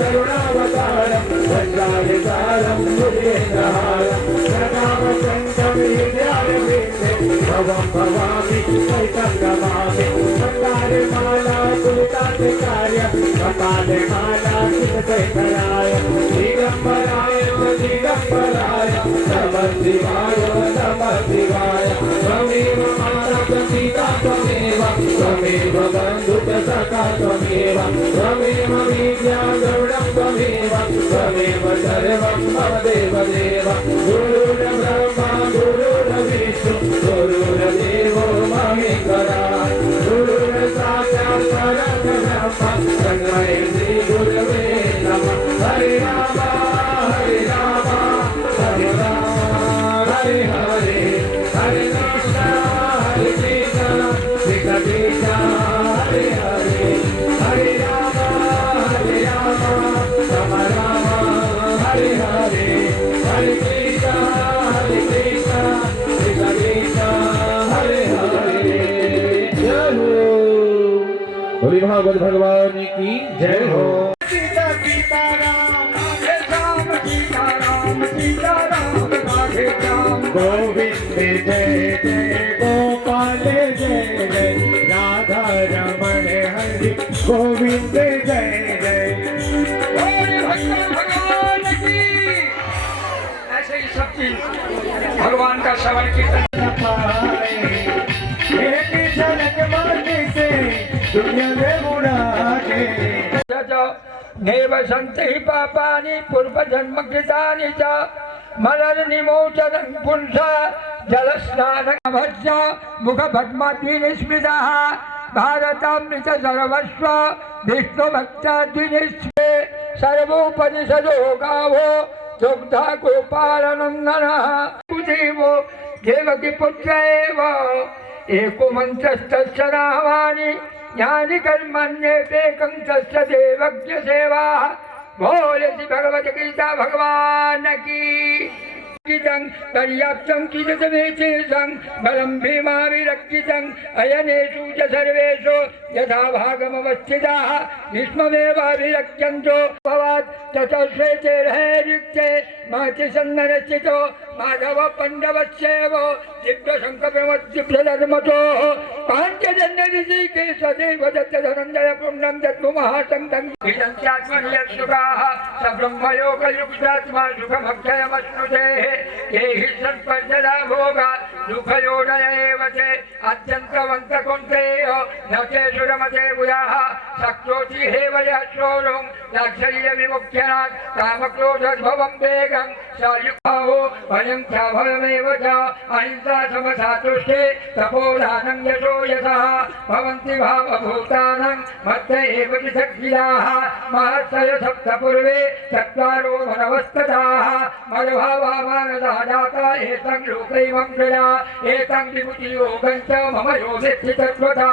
करुणावतारम संसारसारम मुदेन्द्रहारम प्रणामसंगम हृदयारविन्दे भवं भवामि चैतन्यमामि मन्दारमाला कुलितान्तिकार्य कपालमाला चित्तैतराय दिगम्बराय दिगम्बराय नमः शिवाय नमः शिवाय त्वमेव माता सीता त्वमेव त्वमेव बन्धुः सखा त्वमेव त्वमेव विद्या गौरवं त्वमेव त्वमेव सर्वं मम देवदेव गुरुर्ब्रह्मा गुरुर्विष्णु गुरुर्देवो महेश्वरा गुरुर्साक्षात् परब्रह्म तस्मै श्री गुरवे नमः हरे राम हरे राम हरे राम हरे हरे हरे कृष्ण कृष्ण कृष्ण हरे हरे हरे राम राम राम हरे हरे हरे कृष्ण कृष्ण कृष्ण हरे हरे जय हो बोली भागवत भगवान की जय हो सीता सीताराम राधे श्याम सीताराम सीताराम राधे श्याम गोविंद जय जय गोपाल जय जय राधा रमण हरि गोविंद जय जय बोले भगवान की। ऐसे ही सब चीज भगवान का श्रवण कीर्तन पाए एक झलक मारने से दुनिया में उड़ा के नैव सन्ति हि पापानि पूर्वजन्म कृतानि च मलर्निमोचनं पुंसा जलस्नानमभ्य मुखपद्मद्विनिस्मितः भारतामृत सर्वस्व विष्णुभक्ताद्विनिस्मे सर्वोपनिषदो गावो दुग्धा गोपालनन्दनः देवो देवकी पुत्र एव एको मन्त्रस्तस्य नामानि ज्ञानि कर्मण्येकं तस्य देवज्ञ सेवा बोले श्री भगवत गीता भगवान की कितं पर्याप्तं किजतमेतेषं बलं भीमाविरक्षितं अयनेषु च सर्वेषु यथा भागमवस्थिताः भीष्ममेवाभिरक्ष्यन्तो भवात् ततः श्वेतेर्हैर्युक्ते मातृसन्नरस्थितो माधव पण्डवस्यैव दिव्यशङ्कप्रमद्दिव्यधर्मतोः पाञ्चजन्यऋषिकेशदेव दत्तधनञ्जय पुण्यं दद्मु महासङ्गं विदन्त्यात्मनियत्सुखाः स ब्रह्मयोगयुक्तात्मा सुखमक्षयमश्नुते ये हि सत्पञ्चदा भोगा दुःखयोनय एव ते अत्यन्तवन्तकुन्तेय न ते सुरमते भूयाः शक्नोति हेवयः शोरुं दाक्षर्यविमुख्यनात् कामक्रोधद्भवं वेगं स युक्तो भयं च भयमेव च अहिंसा समसातुष्टे तपोदानं यशो यशः भवन्ति भावभूतानां मत्त एव विसक्रियाः महर्षय सप्तपूर्वे चत्वारो मनवस्तथाः मद्भावा मानसा जाता एतं लोकैवं प्रजा एतं विमुक्तियोगं च मम योनिस्ति तत्त्वता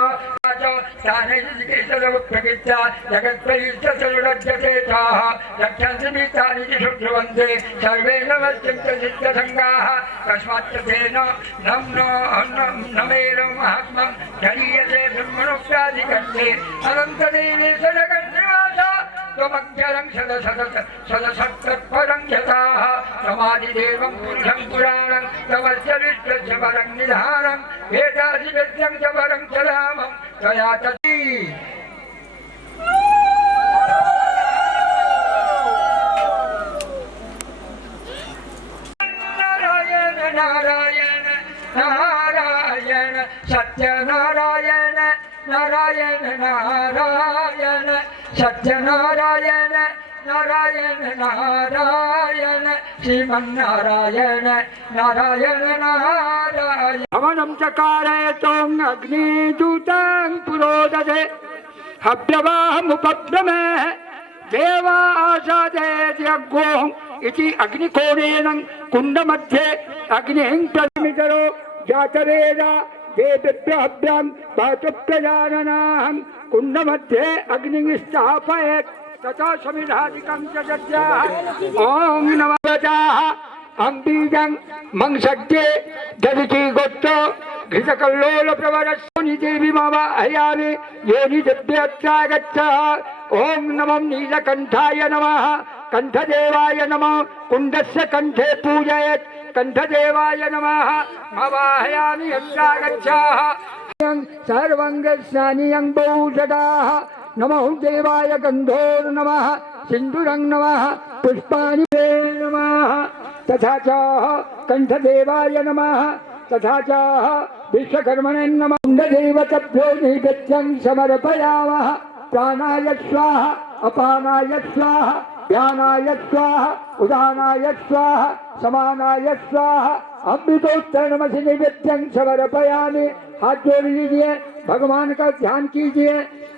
प्रकृत्या जगत्प्रयुक्त सर्वरज्यते ताः रक्षन्ति भीतानि च शुभ्रुवन्ते सर्वे नमस्यन्ते सिद्धसङ्गाः कस्मात् तेन नमेरं महात्मं धरीयते ब्रह्मणोक्ताधिकर्ते अनन्तदेवे सदगन्निवासा त्वमक्षरं सदसत्तत्परं यथाः समाधिदेवं पुरुषं पुराणं तमस्य विश्वस्य परं निधानं वेदाधिवेद्यं च परं च रामं त्वया तति नारायण सत्यनारायण नारायण नारायण श्रीमन्नारायण नारायण नारायण हवनं चकारयतों अग्निदूतं पुरोदधे हव्यवाहमुपब्रमे देवासादे यज्ञों इति अग्निकोणेन कुण्डमध्ये अग्निं प्रतिमितरो जातवेदा देवेभ्यः पातु प्रजाननां कुण्डमध्ये अग्निं स्थापयेत् तथा समिधादिकं च दद्याः ॐ नमः वचाः अम्बीजं मंसज्जे ददिति गोत्रो घृतकल्लोल प्रवरस्योनि देवी मम हयामि योनि दिव्यत्रागच्छः ॐ नमः नीलकण्ठाय नमः कण्ठदेवाय नमः कुण्डस्य कण्ठे पूजयेत् कण्ठदेवाय नमः मवाहयामि यत्रागच्छः सर्वङ्गस्नानियं बहुषदाः नमो देवाय गन्धोर्नमः सिन्दूरं नमः पुष्पाणि नमः तथा च कण्ठदेवाय नमः तथा च विश्वकर्मणे नमः कुण्डदेवतभ्यो नैवेद्यं समर्पयामः प्राणाय स्वाहा अपानाय स्वाहा ध्यानाय स्वाहा उदानाय स्वाहा समानाय स्वाहा अमृतोत्तर नमः नैवेद्यं समर्पयामि हाथ जोड़ लीजिए भगवान का ध्यान कीजिए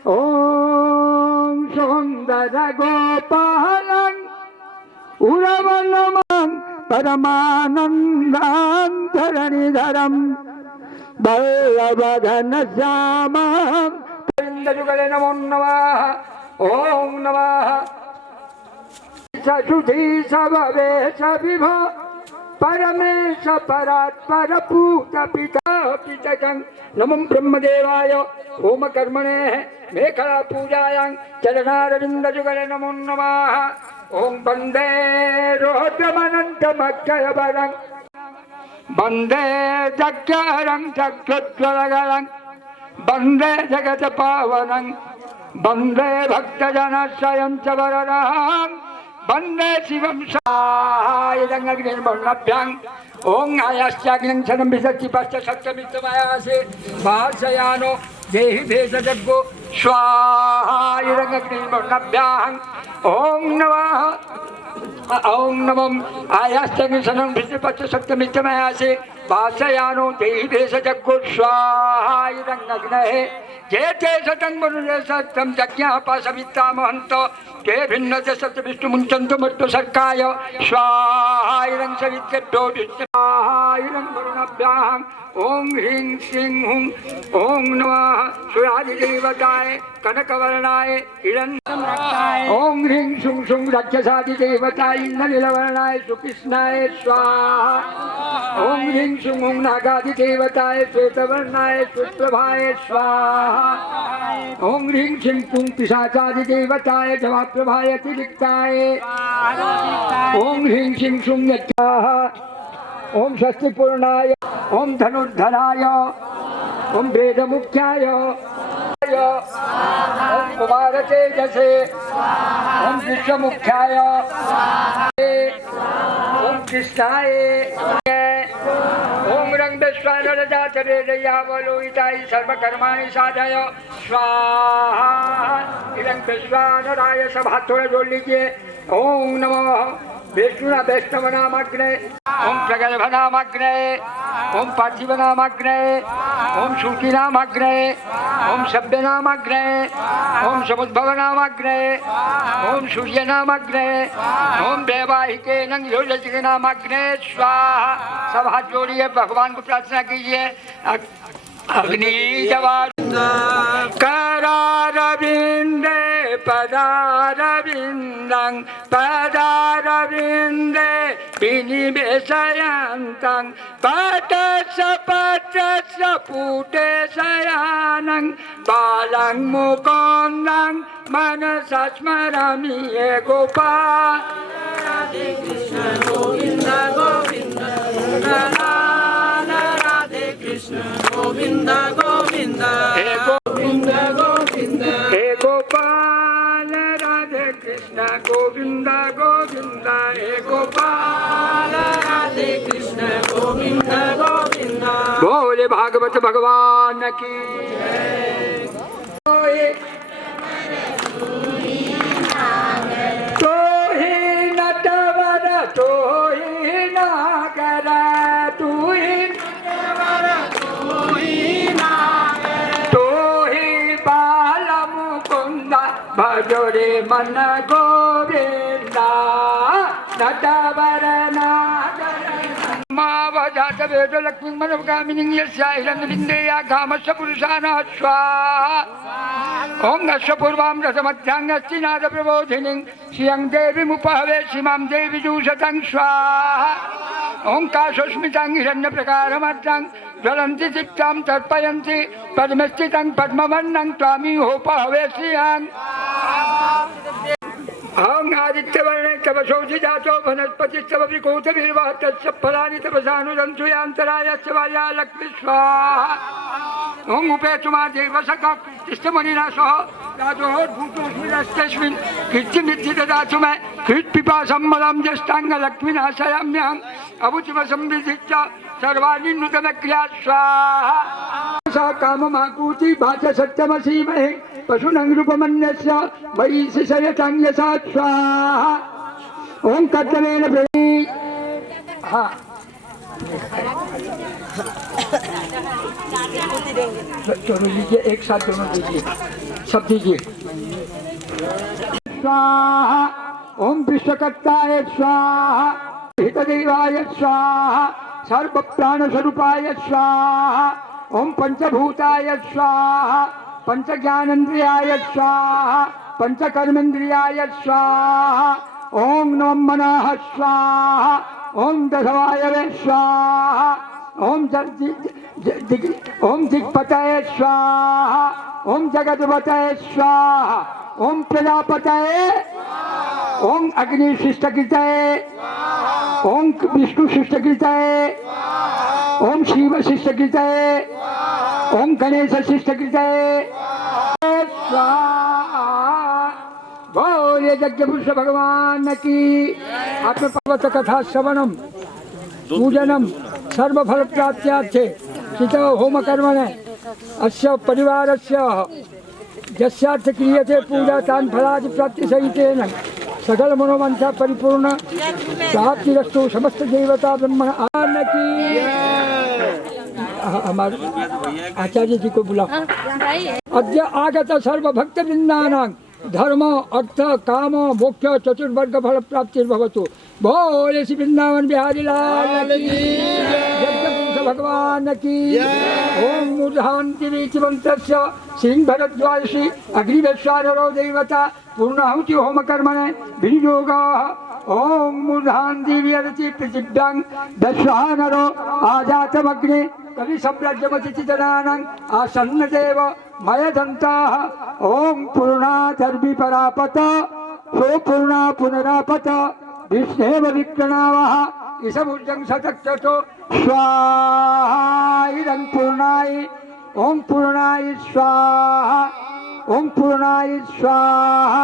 ओम सुंदर गोपालं उरवनमं परमानन्दं धरणिधरं वल्लभधन श्यामं गोविन्दयुगले नमो नमः ओम नमः सशुद्धि सभवे सविभो परमेश परात्पर पूत पिता पितकं नमः ब्रह्मदेवाय होम कर्मणे मेखला पूजायां चरणारविन्दयुगले नमो नमः ओम वन्दे रोद्रमनन्तमक्षरबलं वन्दे जग्गहरं जगज्ज्वलगलं वन्दे जगत्पावनं वन्दे भक्तजनश्रयं च वरदं वन्दे शिवं सायदङ्गग्निर्वर्णभ्याम् ॐ आयाश्चाग्निं क्षणं विसर्जि पश्च सप्तमित्तमयासे भाषयानो देहि भेषजग्गो स्वाहायदङ्गग्निर्वर्णभ्याम् ॐ नमः आयाश्चाग्निं क्षणं विसर्जि पश्च सप्तमित्तमयासे भाषयानो देहि भेषजग्गो स्वाहायदङ्गग्नः जेते सतं मनुजे सतं जज्ञापासवित्ता महन्त के भिन्न च सत्य विष्णु मुञ्चन्तु मट्टु सर्काय स्वाहायं सवित्रेभ्यो विष्णुहायं वरुणभ्याम् ओम ह्रीं श्रीं हुं ओम नमः सूर्यादिदेवताय कनकवर्णाय हिरण्यवर्णाय ओम ह्रीं शुं शुं राक्षसादिदेवताय इंद्रनीलवर्णाय सुकृष्णाय स्वाहा ओम ह्रीं शुं हुं नागादिदेवताय श्वेतवर्णाय सुप्रभाय स्वाहा ओम ह्रीं श्रीं हुं पिशाचादिदेवताय जवाप्रभाय अतिरिक्ताय ओम ह्रीं श्रीं शुं यज्ञाः ओम स्वस्तिपूर्णाय ओम धनुर्धराय ओम वेदमुख्याय ओम कुमार तेजसे ओम विश्वमुख्याय ओम कृष्णाय ओम रंग विश्वानरजातरे दयावलोहिताय सर्वकर्माणि साधय स्वाहा इदं विश्वानराय सब हाथ थोड़ा जोड़ लीजिए ओम नमः विष्णुना वैष्णवनामग्ने ओम प्रगल्भनामग्ने ओम पार्थिवनामग्ने ओम श्रुतिनामग्ने ओम सभ्यनामग्ने ओम समुद्भवनामग्ने ओम सूर्यनामग्ने ओम वैवाहिके योजनामग्ने स्वाहा सब हाथ जोड़िए भगवान को प्रार्थना कीजिए अग्नि जवान करारविन्दे पदारविन्दं पदारविन्दे विनिवेशयन्तं पटस्य पटस्य पुटे शयानं बालं मुकुन्दं मनसा स्मरामि हे गोपाल राधे कृष्ण गोविन्द गोविन्द राधे कृष्ण गोविन्द गोविन्द हे गोविन्द गोविन्द हे गोपाल राधे कृष्ण गोविन्द गोविन्द हे गोपाल राधे कृष्ण गोविन्द गोविन्द बोले भागवत भगवान की तो ही नटवर तो ही नागर तू ही बाल मुकुंद भजोरे मन गोविंदा नटवर नागर मावजात वेद लक्ष्मी मनोकामिनी यस्याहिरन्दिन्देया कामस्य पुरुषाणां स्वाहा ओम नश्यपूर्वां रसमध्याङ्गस्तिनाद प्रबोधिनीं श्रियं देवीमुपहवे सीमां देवी जूषतं स्वाहा ओंकाशोस्मितं हिरण्यप्रकारमत्रं ज्वलन्ति चित्तां तर्पयन्ति पद्मस्थितं पद्मवर्णं त्वामिहोपहवे श्रियं अहं आदित्यवर्णे तपसोऽसि जातो वनस्पतिस्तव विकोतभिर्वः तस्य फलानि तपसानुदन्तु यान्तरायस्य वाया लक्ष्मी स्वाहा ओम उपेतु मा देवसखा कृष्णमणिना सह राजोः भूतोऽस्मिन् कृत्यमिद्धि ददातु मे कृत्पिपासं मलं ज्येष्ठाङ्ग लक्ष्मीना शयाम्यहम् अभुचिमसंविधिश्च सर्वाणि नूतनक्रिया स्वाहा सा काममाकूति भाच सत्यमसीमहे पशुनं रूपमन्यस्य वैसि शयतं यसा स्वाहा ओम कर्तवेन प्रेमी हाँ दोनों लीजिए एक साथ दोनों दीजिए सब दीजिए स्वाहा ओम विश्वकर्ताय स्वाहा हितदेवाय स्वाहा सर्व प्राण स्वरूपाय स्वाहा ओम पंचभूताय स्वाहा पंच ज्ञानेन्द्रियाय स्वाहा पंच कर्मेन्द्रियाय स्वाहा ओम नमः मनः स्वाहा ओम दशवायवे स्वाहा ओम दिक्पतये स्वाहा ओम जगद्पतये स्वाहा ओम प्रजापतये ओम अग्निशिष्टकृतये ओम विष्णुशिष्टकृतये ओम शिवशिष्टकृतये ओम गणेशशिष्टकृतये स्वाहा बोले यज्ञ पुरुष भगवान की आत्मपर्वत कथा श्रवणम पूजनम सर्वफल प्राप्त्यार्थे चितो होम कर्मणे अस्य परिवारस्य यस्यार्थ क्रियते पूजा तान् फलादि प्राप्ति सहितेन सकल मनोवांछा परिपूर्ण प्राप्तिरस्तु समस्त देवता ब्रह्मण आन की हमारे आचार्य जी को बुला अद्य आगत सर्व भक्त वृंदानां धर्म अर्थ काम मोक्ष चतुर्वर्ग फल प्राप्तिर्भवतु बोले श्री वृंदावन बिहारी लाल की जय भगवान की ओम मूर्धान्ति मंत्रस्य सिंह भरद्वाजी अग्निवेश्वरो देवता पूर्णाहुति होम कर्मणे विनियोगः ओम मूर्धान्ति विरति पृथिव्यां दशानरो आजातमग्ने कवि सम्राज्यमति चितनानां आसन्नदेव मयदन्ताः ओम पूर्णाधर्मि परापत सो पूर्णा पुनरापत विष्णेव विक्रणावः इसमुर्जं सतक्षतो स्वाहा इदं पूर्णाय ओम पूर्णाय स्वाहा ओम पूर्णाय स्वाहा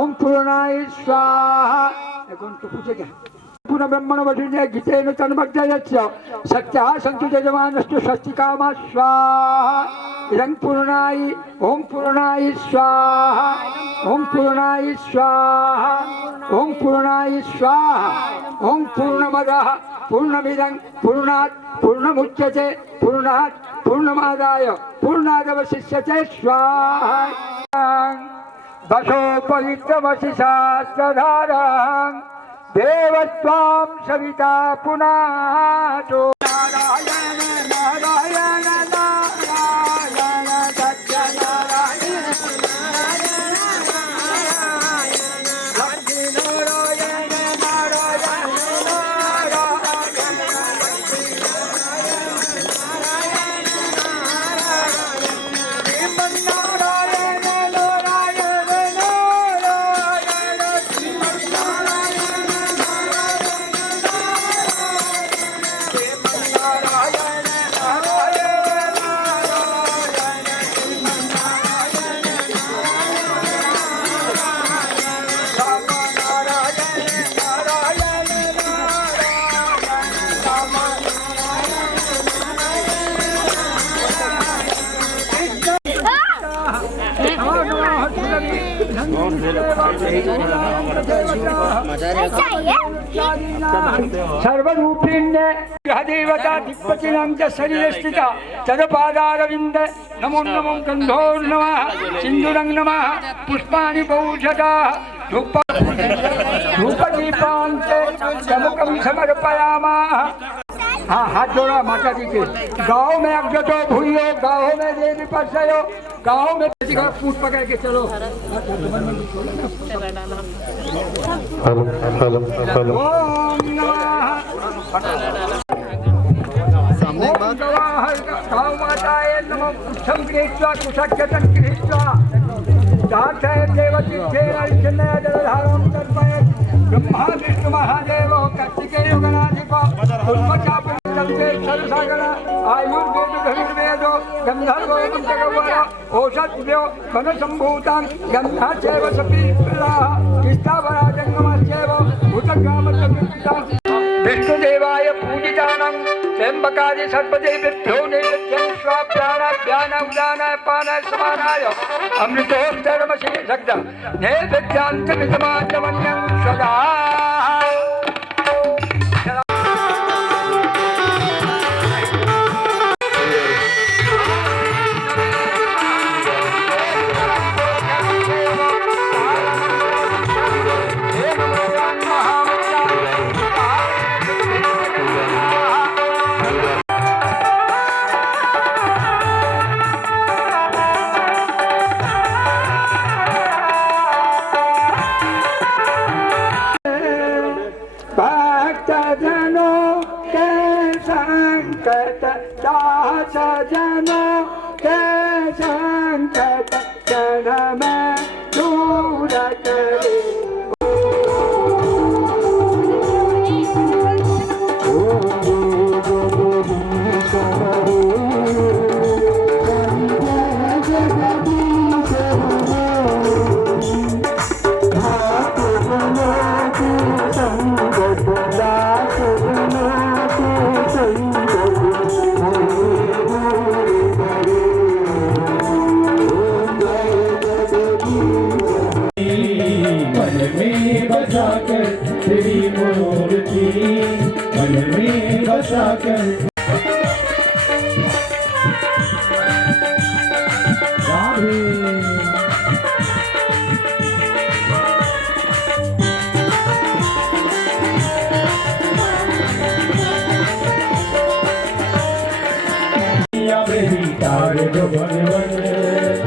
ओम पूर्णाय स्वाहा এখন তো पूछे क्या पुनः ब्रह्मण वधुने गीतेन तन्मध्यस्य सत्यः सन्तु यजमानस्तु स्वस्तिकामा स्वाहा इदं पूर्णाय ओम पूर्णाय स्वाहा ओम पूर्णाय स्वाहा ओम पूर्णाय स्वाहा ओम पूर्णमदः पूर्णमिदं पूर्णात् पूर्णमुच्यते पूर्णात् पूर्णमादाय पूर्णादवशिष्यते स्वाहा दशोपवित्रमसि शास्त्रधारं देवत्वां सविता पुनातो नारायण नारायण नारायण सत्य नारायण लक्ष्मी नारायण नारायण नारायण सर्वरूपिण्य ग्रहदेवता दिक्पतिनां च शरीरे स्थिता तदपादारविन्द नमो नमो गन्धोर्नमः सिन्दूरं नमः पुष्पाणि बहुशताः धूपदीपान् च चमुकं समर्पयामः। हाँ, हाथ जोड़ा माता जी के। गाँव में अग्रतो भूयो, गाँव में देवी पसयो, गाँव में किसी का पूछ पकड़ के चलो। ओम नमः गाँव माताय नमो पुष्पं गृहीत्वा कुशक्षतं गृहीत्वा दाक्षाय देवतीर्थेन अर्चनया जलधारं तर्पयत् ब्रह्मा विष्णु महादेवो कार्तिकेयो गणाधिपो पुष्पचापं सर्वसागर आयुर्वेद धनुर्वेदो गन्धर्वो पंचगव्य औषध्यो वनसम्भूतां गन्धाचैव सपीप्राः स्थावराजङ्गमश्चैव भूतग्रामचतुर्विधाः विष्णुदेवाय पूजितानां त्र्यम्बकादि सर्वदेवेभ्यो नैवेद्यं स्वाप्राणाभ्यान उदानाय पानाय समानाय अमृतोत्तरमशेषग्ध नैवेद्यान्तमिदमाचमन्यं सदा। भक्तजनों के संकट दास जनों के संकट क्षण में दूर करे। तेरी मूर्ति मन में बसा कर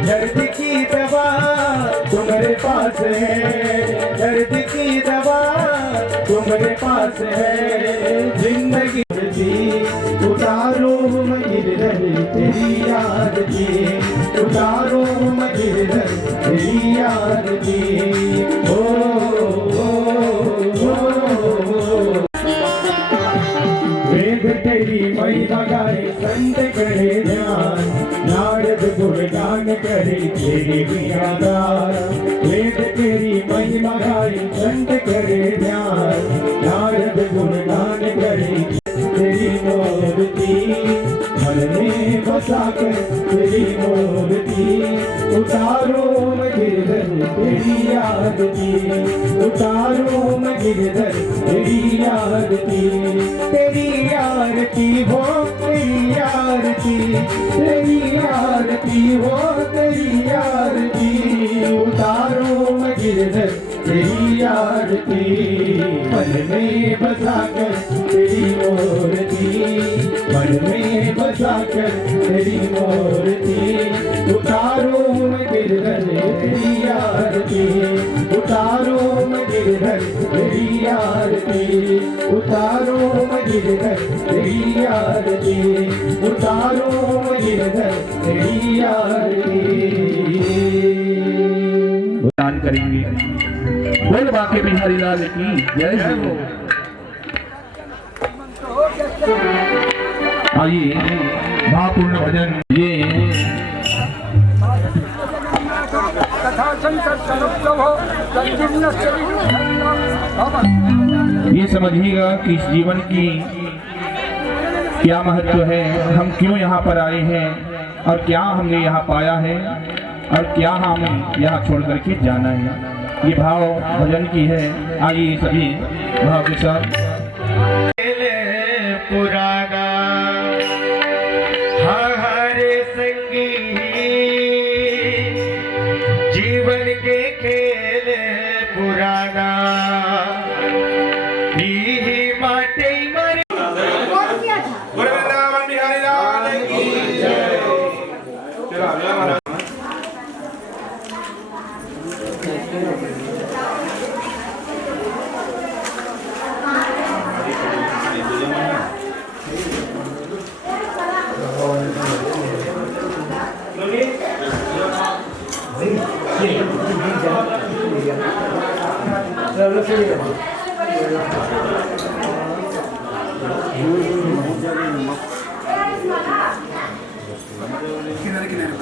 दर्द की दवा तुम्हारे पास है, दर्द की दवा तुम्हारे पास है। जिंदगी उतारो मगिर रहे तेरी याद की, उतारो मगिर रहे तेरी याद की। ओ वेद तेरी महिमा गाए संत करे ध्यान, नारद गुणगान करे तेरी बियादार। वेद तेरी महिमा गाए संत करे ध्यान, नारद गुणगान करे तेरी मूर्ति मन में बसा कर तेरी मूर्ति। उतारो गिरधर तेरी याद की, उतारो गिरधर तेरी याद की। तेरी आरती हो तेरी आरती, तेरी आरती हो तेरी आरती। उतारो गिरधर तेरी आरती मन में बसा कर तेरी मूर्ति, मन में बसा कर तेरी मूर्ति। उतारो गिरधर तेरी आरती, उतारो गिरधर तेरी आरती। उतारो गिरधर तेरी आरती, उतारो गिरधर तेरी आरती। दान करेंगे। बोल बाके बिहारी लाल की जय हो। आइए महापूर्ण भजन ये समझिएगा कि इस जीवन की क्या महत्व है, हम क्यों यहाँ पर आए हैं और क्या हमने यहाँ पाया है। और क्या हमें यहाँ छोड़ करके जाना है। ये भाव भजन की है। आइए सभी भाव के साथ। पुराना हरे संगी जीवन के खेल पुराना ही माटे मरे। वृंदावन बिहारी लाल की जय। चलो अगला हमारा किनारे किनारे